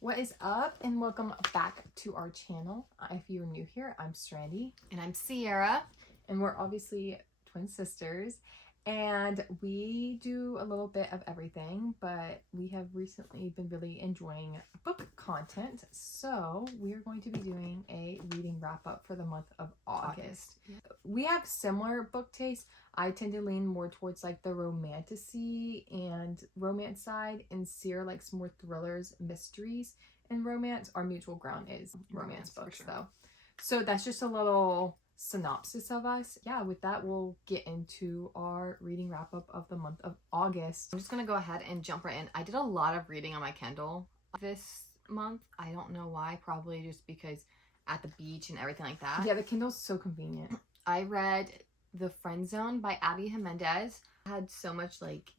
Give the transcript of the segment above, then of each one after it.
What is up, and welcome back to our channel. If you're new here, I'm Strandy. And I'm Sierra. And we're obviously twin sisters. And we do a little bit of everything, but we have recently been really enjoying book content. So we're going to be doing a reading wrap up for the month of August. Yeah. We have similar book tastes. I tend to lean more towards like the romantasy and romance side, and Sierra likes more thrillers, mysteries, and romance. Our mutual ground is romance books, though. So that's just a little synopsis of us. Yeah, with that, we'll get into our reading wrap up of the month of August. I'm just gonna go ahead and jump right in. I did a lot of reading on my Kindle this month. I don't know why, probably just because at the beach and everything like that. Yeah, the Kindle's so convenient. I read The Friend Zone by Abby Jimenez. I had so much like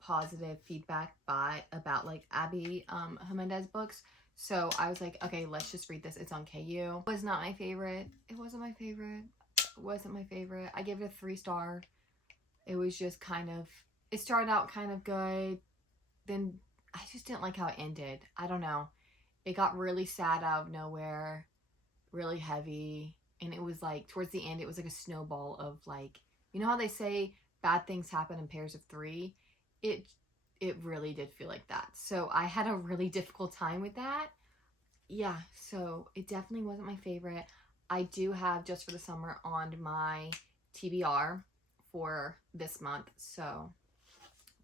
positive feedback about like Abby Jimenez books. So I was like, okay, let's just read this. It's on KU. It was not my favorite. It wasn't my favorite. It wasn't my favorite. I gave it a 3-star. It was just kind of, it started out kind of good. Then I just didn't like how it ended. I don't know. It got really sad out of nowhere, really heavy. And it was like, towards the end, it was like a snowball of like, you know how they say bad things happen in pairs of 3? It really did feel like that. So I had a really difficult time with that. Yeah, so it definitely wasn't my favorite. I do have Just for the Summer on my TBR for this month. So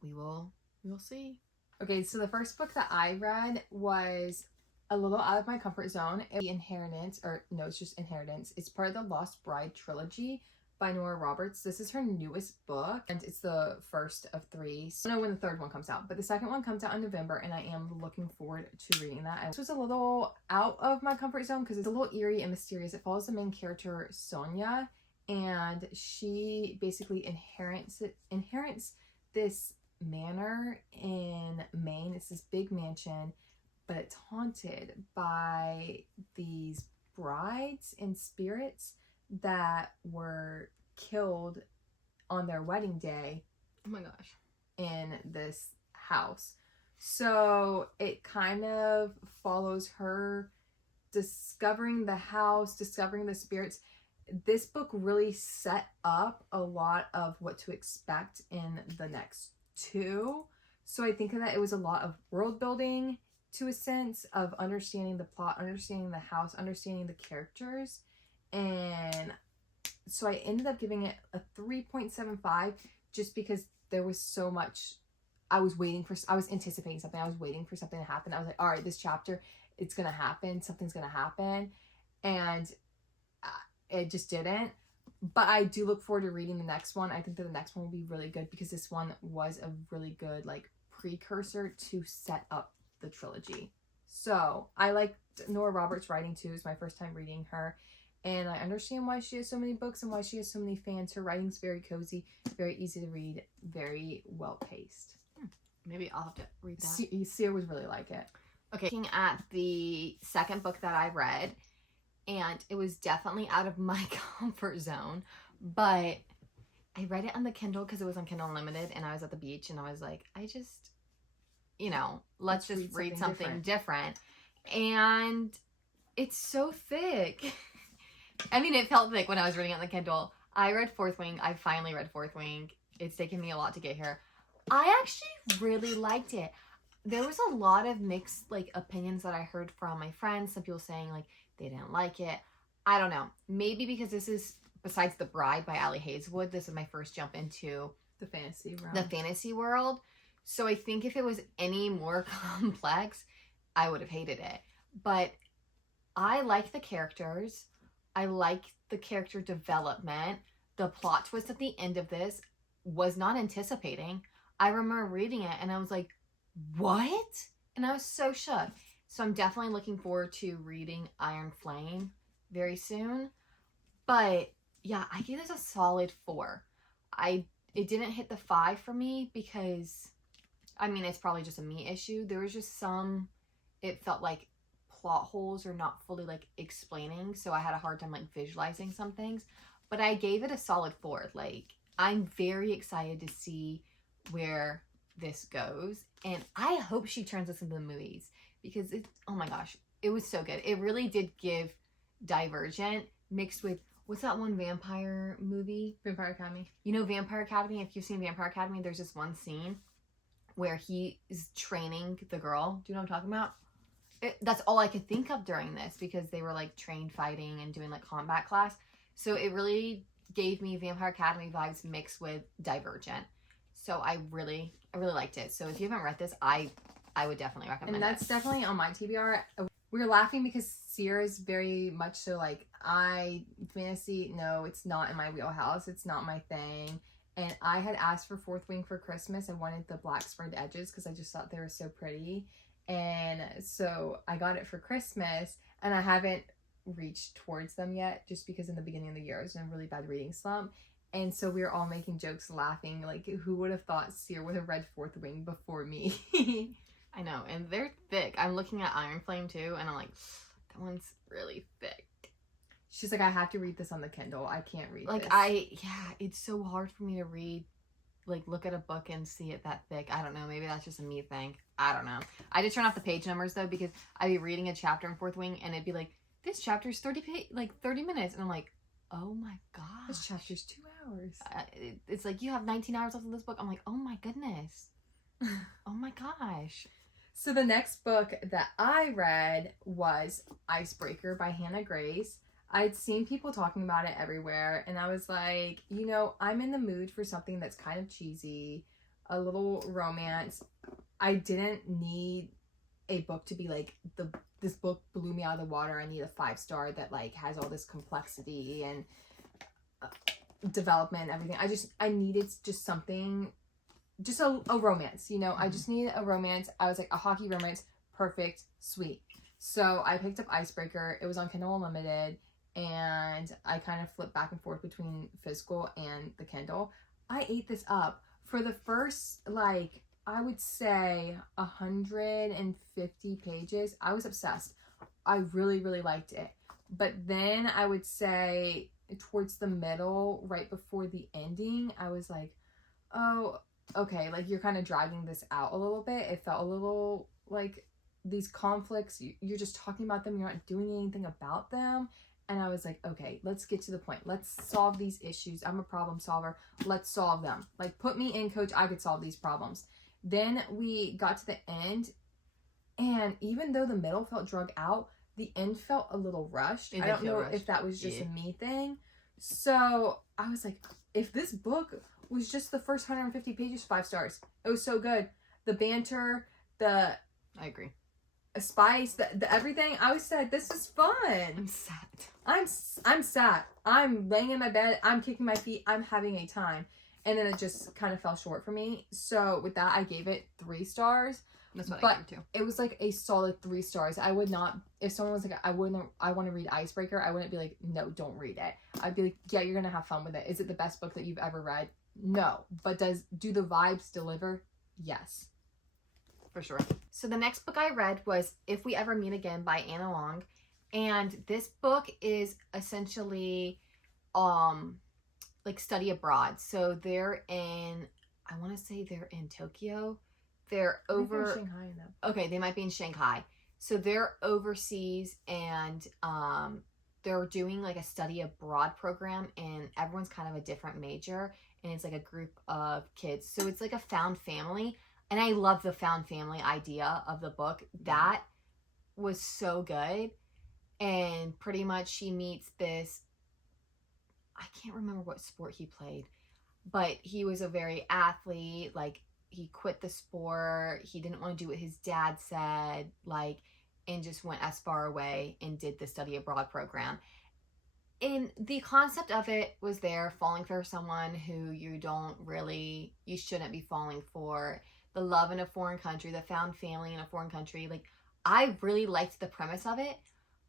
we will see. Okay, so the first book that I read was a little out of my comfort zone. The Inheritance, or no, it's just Inheritance. It's part of the Lost Bride trilogy by Nora Roberts. This is her newest book, and it's the first of 3. So I don't know when the third one comes out, but the second one comes out in November, and I am looking forward to reading that. This was a little out of my comfort zone because it's a little eerie and mysterious. It follows the main character, Sonia, and she basically inherits this manor in Maine. It's this big mansion, but it's haunted by these brides and spirits that were killed on their wedding day. Oh my gosh. In this house. So it kind of follows her discovering the house, discovering the spirits. This book really set up a lot of what to expect in the next 2. So I think that it was a lot of world building, to a sense of understanding the plot, understanding the house, understanding the characters. And so I ended up giving it a 3.75 just because there was so much. I was anticipating something. I was waiting for something to happen. I was like, all right, this chapter, it's going to happen. Something's going to happen. And it just didn't. But I do look forward to reading the next one. I think that the next one will be really good because this one was a really good like precursor to set up the trilogy. So I like Nora Roberts' writing too. It's my first time reading her, and I understand why she has so many books and why she has so many fans. Her writing's very cozy, very easy to read, very well paced. Maybe I'll have to read that. Sierra would really like it. Okay, looking at the second book that I read, and it was definitely out of my comfort zone, but I read it on the Kindle because it was on Kindle Unlimited, and I was at the beach, and I was like, let's just read something different. And it's so thick. I mean, it felt thick when I was reading it on the Kindle. I read Fourth Wing. I finally read Fourth Wing. It's taken me a lot to get here. I actually really liked it. There was a lot of mixed like opinions that I heard from my friends. Some people saying like they didn't like it. I don't know. Maybe because this is, besides The Bride by Allie Hazelwood, this is my first jump into the fantasy world. So I think if it was any more complex, I would have hated it. But I like the characters. I like the character development. The plot twist at the end of this was not anticipating. I remember reading it and I was like, what? And I was so shook. So I'm definitely looking forward to reading Iron Flame very soon. But yeah, I gave this a solid 4. It didn't hit the 5 for me because, I mean, it's probably just a me issue. There was just it felt like plot holes are not fully like explaining, so I had a hard time like visualizing some things. But I gave it a solid 4. Like, I'm very excited to see where this goes, and I hope she turns this into the movies because it, oh my gosh, it was so good. It really did give Divergent mixed with, what's that one vampire movie? Vampire Academy. You know Vampire Academy? If you've seen Vampire Academy, there's this one scene where he is training the girl. Do you know what I'm talking about? That's all I could think of during this, because they were like trained fighting and doing like combat class. So it really gave me Vampire Academy vibes mixed with Divergent. So I really liked it. So if you haven't read this, I would definitely recommend it. And that's definitely on my TBR. We were laughing because Sierra's very much so like, fantasy, no, it's not in my wheelhouse. It's not my thing. And I had asked for Fourth Wing for Christmas. I wanted the black sprayed edges because I just thought they were so pretty. And so I got it for Christmas, and I haven't reached towards them yet, just because in the beginning of the year I was in a really bad reading slump. And so we were all making jokes, laughing, like, who would have thought Sierra would have read Fourth Wing before me? I know, and they're thick. I'm looking at Iron Flame too, and I'm like, that one's really thick. She's like, I have to read this on the Kindle. I can't read like this. It's so hard for me to read, like, look at a book and see it that thick. I don't know, maybe that's just a me thing. I don't know. I just turn off the page numbers though, because I'd be reading a chapter in Fourth Wing and it'd be like, this chapter is 30 minutes, and I'm like, oh my gosh, This chapter's 2 hours. It's like, you have 19 hours left of this book. I'm like, oh my goodness. Oh my gosh. So the next book that I read was Icebreaker by Hannah Grace. I'd seen people talking about it everywhere, and I was like, you know, I'm in the mood for something that's kind of cheesy, a little romance. I didn't need a book to be like, this book blew me out of the water. I need a 5-star that like has all this complexity and development and everything. I needed just something, just a romance, you know. I just needed a romance. I was like, a hockey romance, perfect, sweet. So I picked up Icebreaker. It was on Kindle Unlimited, and I kind of flipped back and forth between physical and the Kindle. I ate this up. For the first, like, I would say 150 pages, I was obsessed. I really, really liked it. But then I would say towards the middle, right before the ending, I was like, oh, okay, like, you're kind of dragging this out a little bit. It felt a little like these conflicts, you're just talking about them, you're not doing anything about them. And I was like, okay, let's get to the point. Let's solve these issues. I'm a problem solver. Let's solve them. Like, put me in, coach. I could solve these problems. Then we got to the end, and even though the middle felt drug out, the end felt a little rushed. I don't know if that was just a me thing. So I was like, if this book was just the first 150 pages, 5 stars. It was so good. The banter, I agree. Spice, the everything. I was said, this is fun. I'm sad. I'm sad. I'm laying in my bed. I'm kicking my feet. I'm having a time. And then it just kind of fell short for me. So with that, I gave it 3 stars. That's what I gave too. It was like a solid 3 stars. I would not, if someone was like, I want to read Icebreaker, I wouldn't be like, no, don't read it. I'd be like, yeah, you're going to have fun with it. Is it the best book that you've ever read? No. But do the vibes deliver? Yes. For sure. So the next book I read was If We Ever Meet Again by Anna Long. And this book is essentially like study abroad. So they're in, I want to say they're in Tokyo. They're over Shanghai though. Okay, they might be in Shanghai. So they're overseas, and they're doing like a study abroad program, and everyone's kind of a different major, and it's like a group of kids. So it's like a found family. And I love the found family idea of the book. That was so good. And pretty much she meets this, I can't remember what sport he played, but he was a very athlete. Like, he quit the sport. He didn't want to do what his dad said, like, and just went as far away and did the study abroad program. And the concept of it was there, falling for someone who you shouldn't be falling for. The love in a foreign country, the found family in a foreign country. Like, I really liked the premise of it,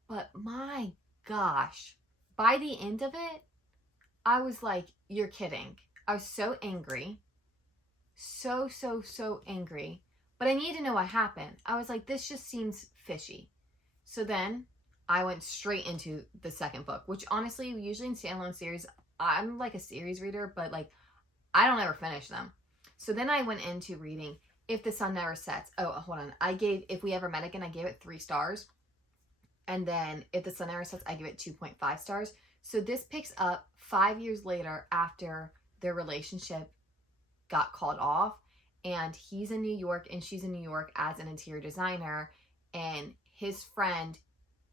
but my gosh, by the end of it, I was like, you're kidding. I was so angry. So angry. But I needed to know what happened. I was like, this just seems fishy. So then I went straight into the second book, which honestly, usually in standalone series, I'm like a series reader, but like, I don't ever finish them. So then I went into reading If the Sun Never Sets. Oh, hold on. If We Ever Met Again, I gave it 3 stars. And then If the Sun Never Sets, I give it 2.5 stars. So this picks up 5 years later after their relationship got called off. And he's in New York and she's in New York as an interior designer. And his friend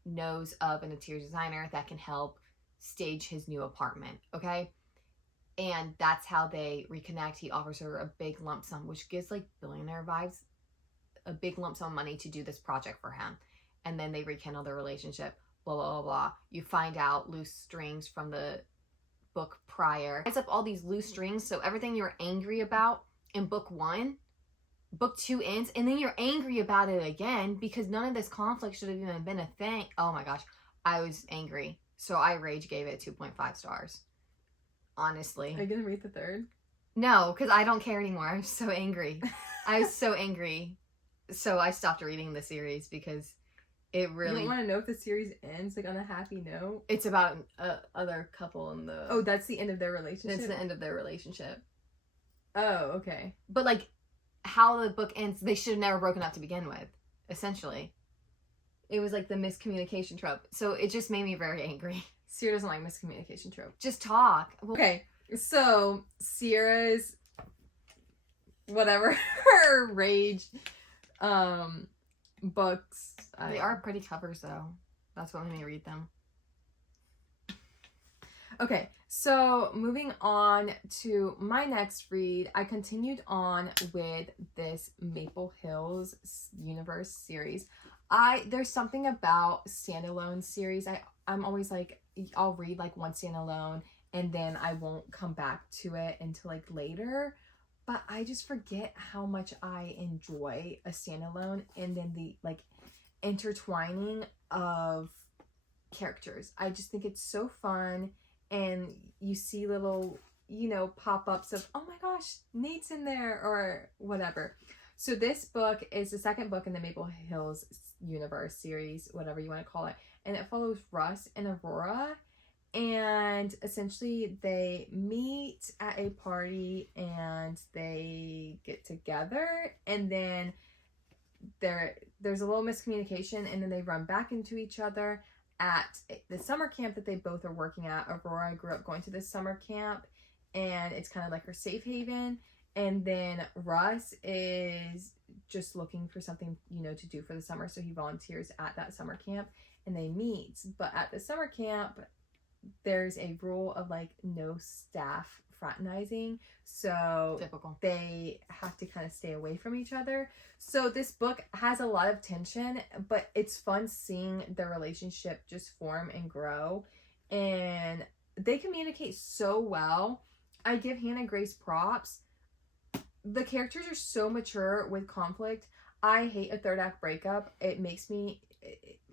knows of an interior designer that can help stage his new apartment. Okay? And that's how they reconnect. He offers her a big lump sum, which gives like billionaire vibes, a big lump sum of money to do this project for him. And then they rekindle their relationship, blah, blah, blah, blah. You find out loose strings from the book prior. It's up all these loose strings, so everything you're angry about in book 1, book 2 ends, and then you're angry about it again because none of this conflict should have even been a thing. Oh my gosh, I was angry. So I rage gave it 2.5 stars. Honestly. Are you gonna read the 3rd? No, because I don't care anymore. I'm so angry. I was so angry. So I stopped reading the series because it really... You don't want to know if the series ends like on a happy note? It's about other couple in the... Oh, that's the end of their relationship? It's the end of their relationship. Oh, okay. But like, how the book ends, they should have never broken up to begin with, essentially. It was like the miscommunication trope. So it just made me very angry. Sierra doesn't like miscommunication trope. Just talk. Okay, so Sierra's whatever her rage books. They are pretty covers though. That's what made me read them. Okay, so moving on to my next read, I continued on with this Maple Hills universe series. There's something about standalone series. I'm always like, I'll read like one standalone and then I won't come back to it until like later. But I just forget how much I enjoy a standalone and then the like intertwining of characters. I just think it's so fun, and you see little, pop-ups of, oh my gosh, Nate's in there or whatever. So this book is the 2nd book in the Maple Hills universe series, whatever you want to call it. And it follows Russ and Aurora. And essentially they meet at a party and they get together. And then there's a little miscommunication. And then they run back into each other at the summer camp that they both are working at. Aurora grew up going to this summer camp. And it's kind of like her safe haven. And then Russ is just looking for something, to do for the summer. So he volunteers at that summer camp and they meet. But at the summer camp, there's a rule of like no staff fraternizing. So typical. They have to kind of stay away from each other. So this book has a lot of tension, but it's fun seeing their relationship just form and grow. And they communicate so well. I give Hannah Grace props. The characters are so mature with conflict. I hate a 3rd act breakup. It makes me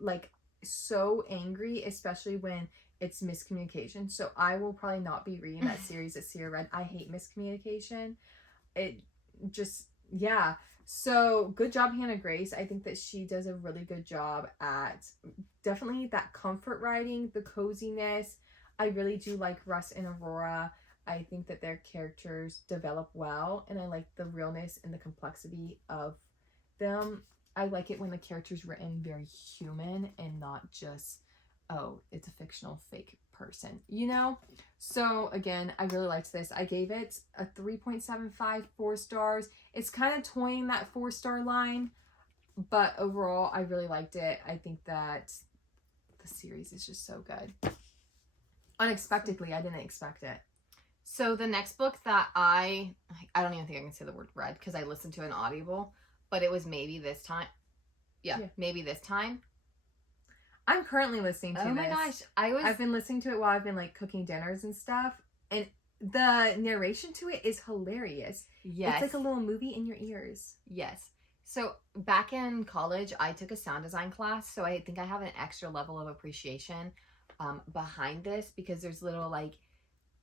like so angry, especially when it's miscommunication. So I will probably not be reading that series that Sierra read. I hate miscommunication. It just, yeah. So good job, Hannah Grace. I think that she does a really good job at definitely that comfort writing, the coziness. I really do like Russ and Aurora. I think that their characters develop well, and I like the realness and the complexity of them. I like it when the character's written very human and not just, oh, it's a fictional fake person, So again, I really liked this. I gave it a 3.75, 4 stars. It's kind of toying that 4-star line, but overall, I really liked it. I think that the series is just so good. Unexpectedly, I didn't expect it. So the next book that I don't even think I can say the word read because I listened to an audible, but it was Maybe This Time. Yeah, Maybe This Time. I'm currently listening to this. Oh my gosh. I've been listening to it while I've been like cooking dinners and stuff. And the narration to it is hilarious. Yes. It's like a little movie in your ears. Yes. So back in college, I took a sound design class. So I think I have an extra level of appreciation behind this because there's little like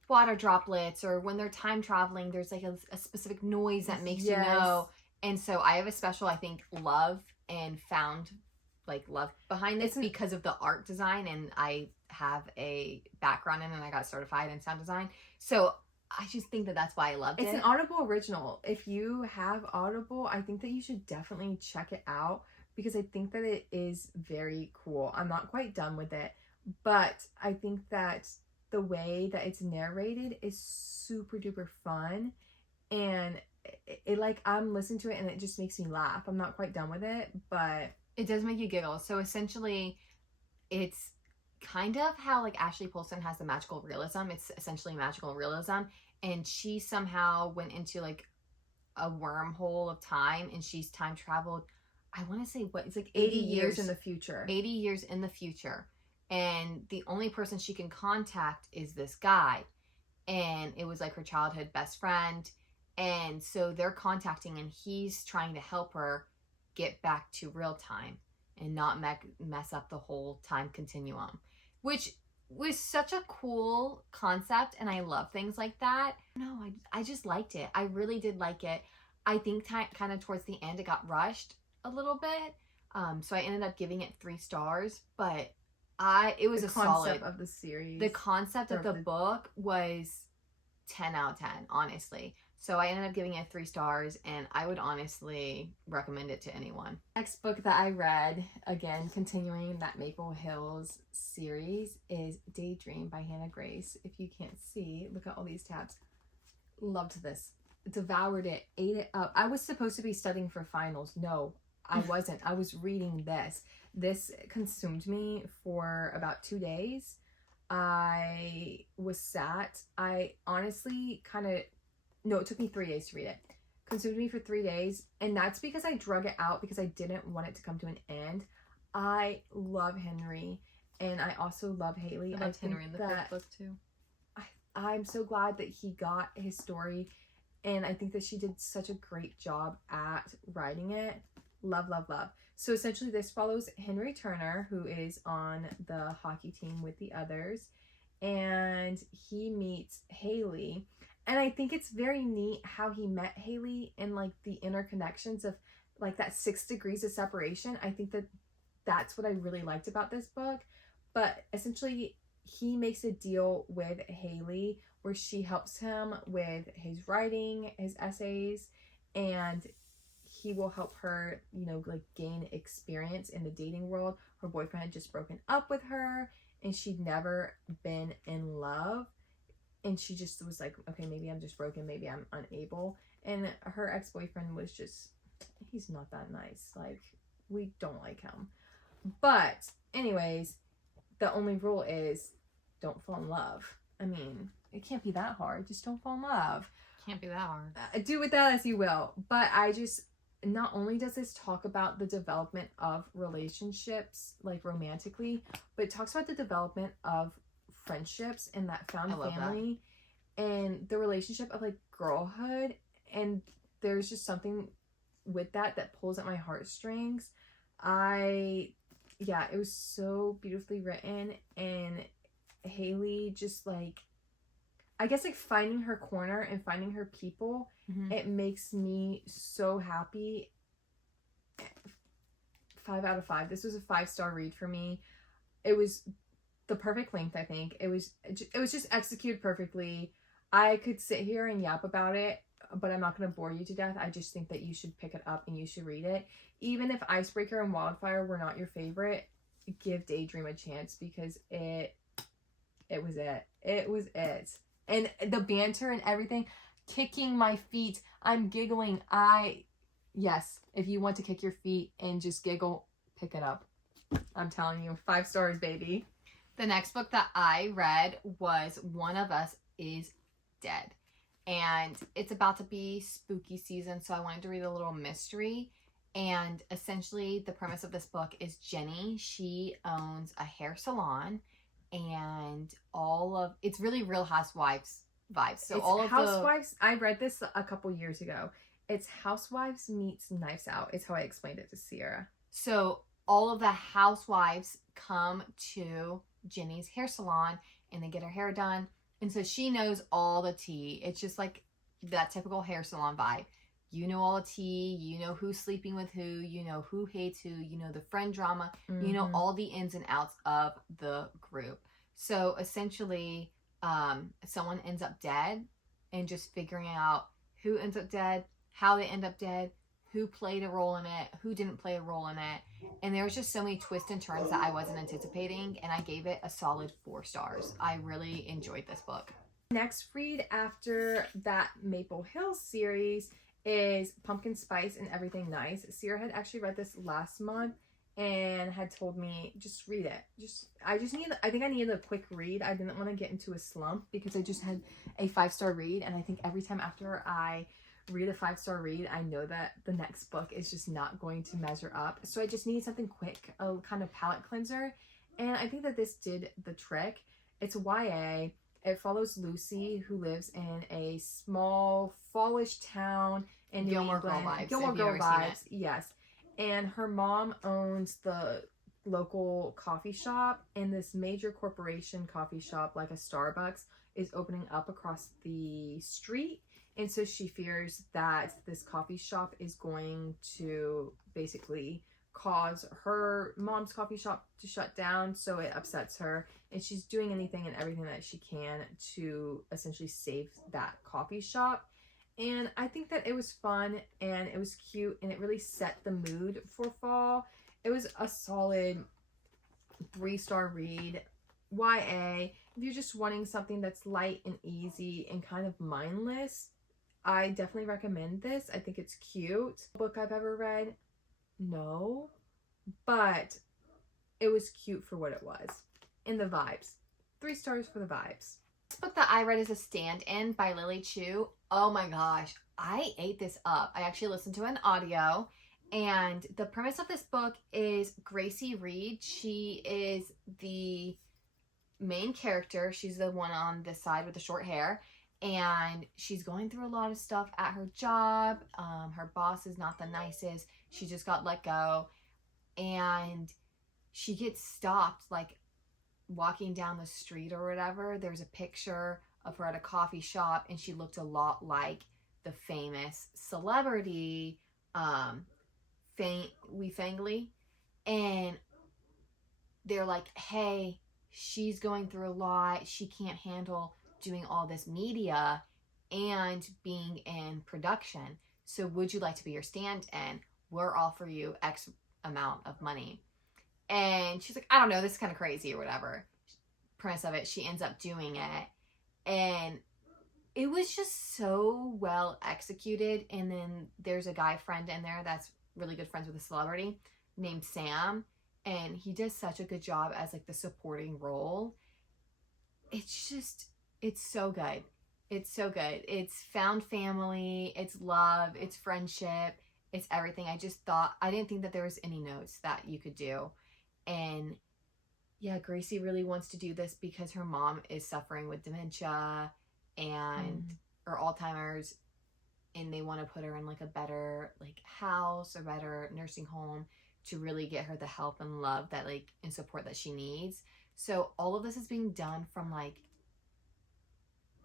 water droplets, or when they're time traveling, there's like a specific noise that makes you know. And so I have a special, I think, love behind this because of the art design, and I have a background in it and I got certified in sound design. So I just think that that's why I loved It's it. an Audible original. If you have Audible, I think that you should definitely check it out because I think that it is very cool. I'm not quite done with it, but I think that the way that it's narrated is super duper fun, and it like I'm listening to it and it just makes me laugh. I'm not quite done with it, but It does make you giggle. So essentially, it's kind of how like Ashley Polson has the magical realism. It's essentially magical realism, and she somehow went into like a wormhole of time, and she's time traveled. I want to say what it's like 80 years in the future. 80 years in the future, and the only person she can contact is this guy, and it was like her childhood best friend, and so they're contacting, and he's trying to help her get back to real time and not mess up the whole time continuum, which was such a cool concept, and I love things like that. No, I just liked it. I really did like it. I think kind of towards the end it got rushed a little bit, so I ended up giving it 3 stars, but it was The a solid. concept of the series. The concept of the book was 10 out of 10, honestly. So I ended up giving it 3 stars, and I would honestly recommend it to anyone. Next book that I read, again continuing that Maple Hills series, is Daydream by Hannah Grace. If you can't see, look at all these tabs. Loved this. Devoured it, ate it up. I was supposed to be studying for finals. No, I wasn't. I was reading this. This consumed me for about 2 days. I was sat. I honestly no, it took me 3 days to read it. Consumed me for 3 days, and that's because I drug it out because I didn't want it to come to an end. I love Henry, and I also love Haley. I loved Henry in the first book too. I'm so glad that he got his story, and I think that she did such a great job at writing it. Love, love, love. So essentially this follows Henry Turner, who is on the hockey team with the others, and he meets Haley. And I think it's very neat how he met Haley and like the interconnections of like that 6 degrees of separation. I think that that's what I really liked about this book. But essentially he makes a deal with Haley where she helps him with his writing, his essays, and he will help her, you know, like gain experience in the dating world. Her boyfriend had just broken up with her and she'd never been in love. And she just was like, okay, maybe I'm just broken. Maybe I'm unable. And her ex-boyfriend was just, he's not that nice. Like, we don't like him. But anyways, the only rule is don't fall in love. I mean, it can't be that hard. Just don't fall in love. Can't be that hard. Do with that as you will. But I just, not only does this talk about the development of relationships, like romantically, but it talks about the development of friendships and that found family and the relationship of like girlhood, and there's just something with that pulls at my heartstrings. It was so beautifully written, and Haley just like, I guess like finding her corner and finding her people, it makes me so happy. 5 out of 5. This was a 5-star read for me. It was the perfect length, I think. It was just executed perfectly. I could sit here and yap about it, but I'm not going to bore you to death. I just think that you should pick it up and you should read it. Even if Icebreaker and Wildfire were not your favorite, give Daydream a chance because it was it. It was it. And the banter and everything, kicking my feet. I'm giggling. Yes, if you want to kick your feet and just giggle, pick it up. I'm telling you, 5 stars, baby. The next book that I read was One of Us is Dead. And it's about to be spooky season, so I wanted to read a little mystery. And essentially, the premise of this book is Jenny. She owns a hair salon, and it's really Real Housewives vibes. So it's all of Housewives. I read this a couple years ago. It's Housewives meets Knives Out. Is how I explained it to Sierra. So all of the housewives come to Jenny's hair salon and they get her hair done, and so she knows all the tea. It's just like that typical hair salon vibe. You know all the tea, you know who's sleeping with who, you know who hates who, you know the friend drama, you know all the ins and outs of the group. So essentially someone ends up dead and just figuring out who ends up dead, how they end up dead, who played a role in it, who didn't play a role in it. And there was just so many twists and turns that I wasn't anticipating, and I gave it a solid 4 stars. I really enjoyed this book. Next read after that Maple Hill series is Pumpkin Spice and Everything Nice. Sierra had actually read this last month and had told me, just read it. I think I needed a quick read. I didn't want to get into a slump because I just had a 5-star read, and I think every time after I read a 5-star read, I know that the next book is just not going to measure up. So I just need something quick, a kind of palate cleanser, and I think that this did the trick. It's YA. It follows Lucy, who lives in a small fallish town in New Gilmore England. Girl vibes. Gilmore Girl vibes, yes. And her mom owns the local coffee shop, and this major corporation coffee shop, like a Starbucks, is opening up across the street. And so she fears that this coffee shop is going to basically cause her mom's coffee shop to shut down, so it upsets her, and she's doing anything and everything that she can to essentially save that coffee shop. And I think that it was fun and it was cute, and it really set the mood for fall. It was a solid 3-star read. YA, if you're just wanting something that's light and easy and kind of mindless, I definitely recommend this. I think it's cute. Book I've ever read? No, but it was cute for what it was. And the vibes. 3 stars for the vibes. This book that I read is A Stand-In by Lily Chu. Oh my gosh, I ate this up. I actually listened to an audio, and the premise of this book is Gracie Reed. She is the main character. She's the one on this side with the short hair, and she's going through a lot of stuff at her job. Her boss is not the nicest. She just got let go, and she gets stopped like walking down the street or whatever. There's a picture of her at a coffee shop, and she looked a lot like the famous celebrity Wee Fangli, and they're like, hey, she's going through a lot. She can't handle doing all this media and being in production. So would you like to be your stand-in? We'll offer you X amount of money. And she's like, I don't know, this is kind of crazy or whatever. Premise of it, she ends up doing it. And it was just so well executed. And then there's a guy friend in there that's really good friends with a celebrity named Sam. And he does such a good job as like the supporting role. It's so good. It's so good. It's found family, it's love, it's friendship, it's everything. I didn't think that there was any notes that you could do. And yeah, Gracie really wants to do this because her mom is suffering with dementia and or Alzheimer's, and they want to put her in like a better like house or better nursing home to really get her the help and love that like and support that she needs. So all of this is being done from like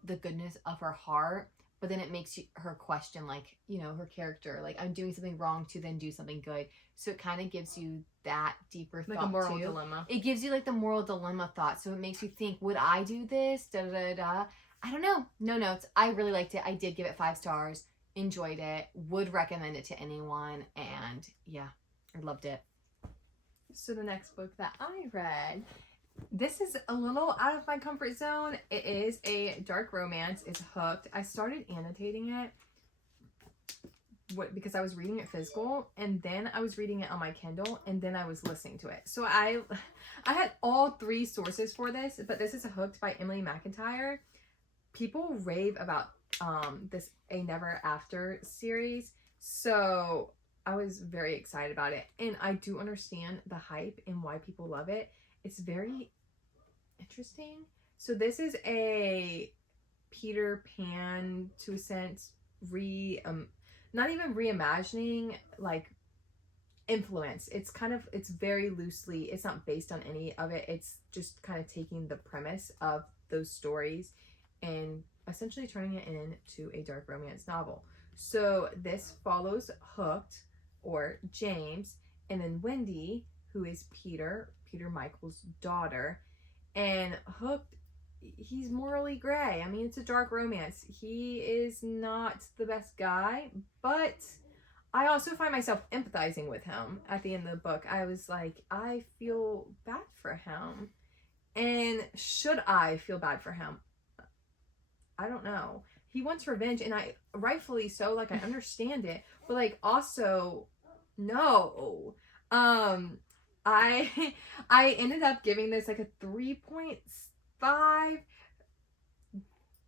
the goodness of her heart, but then it makes her question like, you know, her character, like I'm doing something wrong to then do something good. So it kind of gives you that deeper Like thought a moral too. dilemma. It gives you like the moral dilemma thought. So it makes you think, would I do this? Da da da. I don't know. No notes. I really liked it. I did give it 5 stars. Enjoyed it. Would recommend it to anyone. And yeah, I loved it. So the next book that I read, this is a little out of my comfort zone. It is a dark romance. It's Hooked. I started annotating it because I was reading it physical, and then I was reading it on my Kindle, and then I was listening to it. So I had all 3 sources for this, but this is Hooked by Emily McIntyre. People rave about this A Never After series, so I was very excited about it, and I do understand the hype and why people love it. It's very interesting. So this is a Peter Pan, to a sense, not even reimagining, like influence. It's very loosely, it's not based on any of it. It's just kind of taking the premise of those stories and essentially turning it into a dark romance novel. So this follows Hooked, or James, and then Wendy, who is Peter Michael's daughter. And Hooked he's morally gray. I mean, it's a dark romance. He is not the best guy, but I also find myself empathizing with him at the end of the book. I was like, I feel bad for him. And should I feel bad for him? I don't know. He wants revenge, and I rightfully so, like I understand it, but like also no. I I ended up giving this like a 3.5.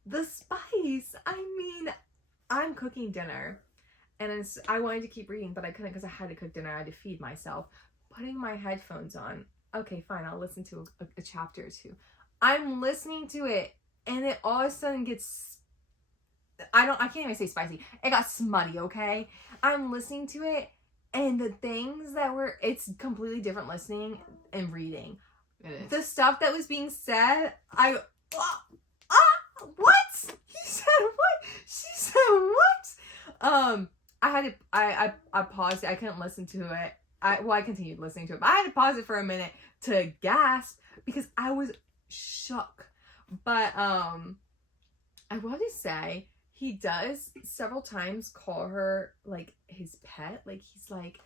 The spice. I mean, I'm cooking dinner and I wanted to keep reading, but I couldn't because I had to cook dinner. I had to feed myself. Putting my headphones on. Okay, fine. I'll listen to a chapter or two. I'm listening to it and it all of a sudden gets, I can't even say spicy. It got smutty, okay? I'm listening to it and the things that were, it's completely different listening and reading. It is. The stuff that was being said, what? He said what? She said what? I had to, I paused it. I couldn't listen to it. I continued listening to it, but I had to pause it for a minute to gasp because I was shook. But, I want to say he does several times call her like his pet. Like he's like,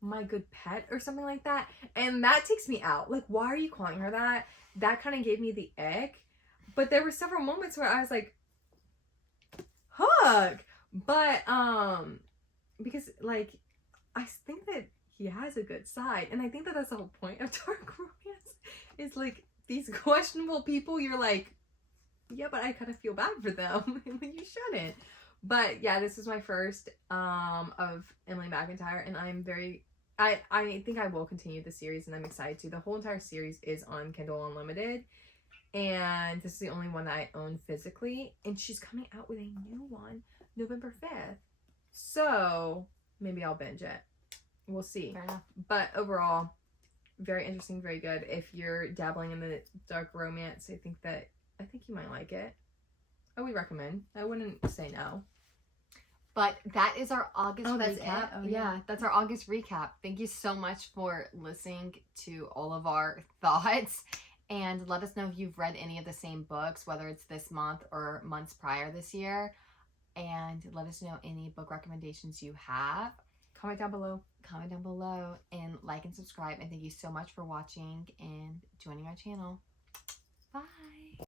my good pet or something like that. And that takes me out. Like, why are you calling her that? That kind of gave me the ick. But there were several moments where I was like, hug. But, because like, I think that he has a good side. And I think that that's the whole point of dark romance is like these questionable people. You're like, yeah, but I kind of feel bad for them. You shouldn't. But yeah, this is my first of Emily McIntyre, and I'm very, I think I will continue the series, and I'm excited to. The whole entire series is on Kindle Unlimited, and this is the only one that I own physically, and she's coming out with a new one November 5th. So maybe I'll binge it. We'll see. Fair enough. But overall, very interesting, very good. If you're dabbling in the dark romance, I think you might like it. I would recommend. I wouldn't say no. But that is our August Oh, that's recap. it? Oh, yeah, yeah. that's our August recap. Thank you so much for listening to all of our thoughts. And let us know if you've read any of the same books, whether it's this month or months prior this year. And let us know any book recommendations you have. Comment down below. Comment down below and like and subscribe. And thank you so much for watching and joining our channel. Bye.